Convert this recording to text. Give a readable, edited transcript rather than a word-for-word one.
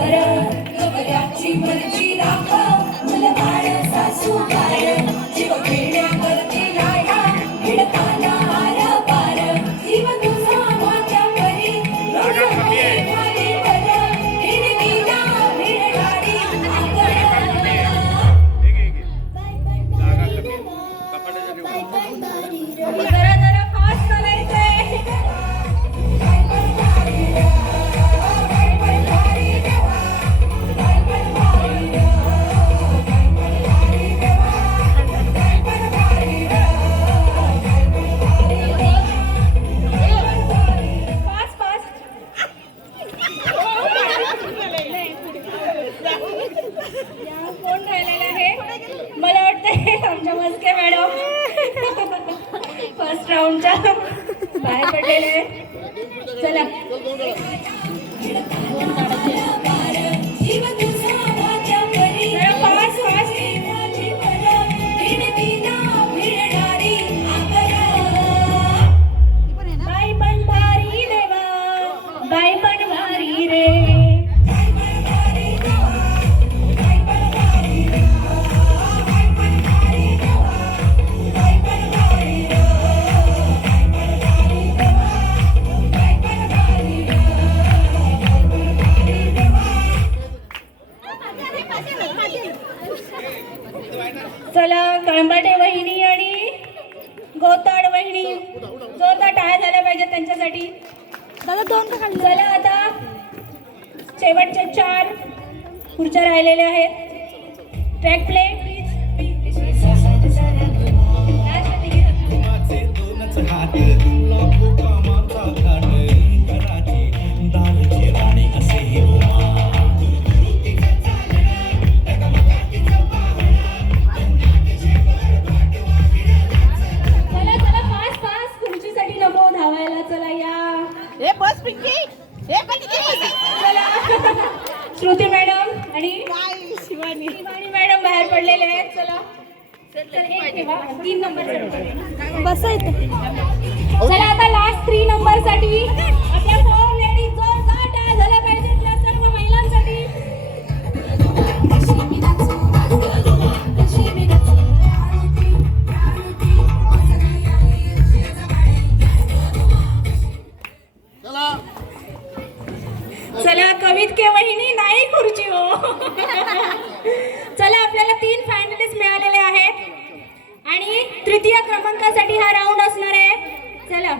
वर गवऱ्याची मर्जी राख मुलं बाळ सासू बाळ जीव खेळण्यावरती लाया भिडताना आर पार जीव तुझा माझ्या परी खाली वर हिरवीला भिडणारी जरा जरा फास्ट चालायचंय कोण राहिलेलं आहे मला वाटतं आमच्या मस्के मॅडम फर्स्ट राऊंडच्या बाहेर पडलेले चला बाई पण भारी देवा बाई पण भारी रे चला कळंबाटे वहिनी आणि गोताड वहिनी जोरदार टाळ्या झाल्या पाहिजे त्यांच्यासाठी चला आता शेवटचे 4 खुर्च्या राहिलेल्या आहेत ट्रॅक प्ले श्रुती मॅडम आणि शिवानी मॅडम बाहेर पडलेले आहेत चला 3 नंबर बसायचं चला आता लास्ट 3 नंबर साठी आपल्या 4 लेडीज जोरदार टाळ्या झाल्या पाहिजेत या सर्व महिलांसाठी चला कवित के वहिनी नाही खुर्ची हो चला आपल्याला 3 फायनलिस्ट मिळालेले आहेत आणि तृतीय क्रमांकासाठी हा राऊंड असणार आहे चला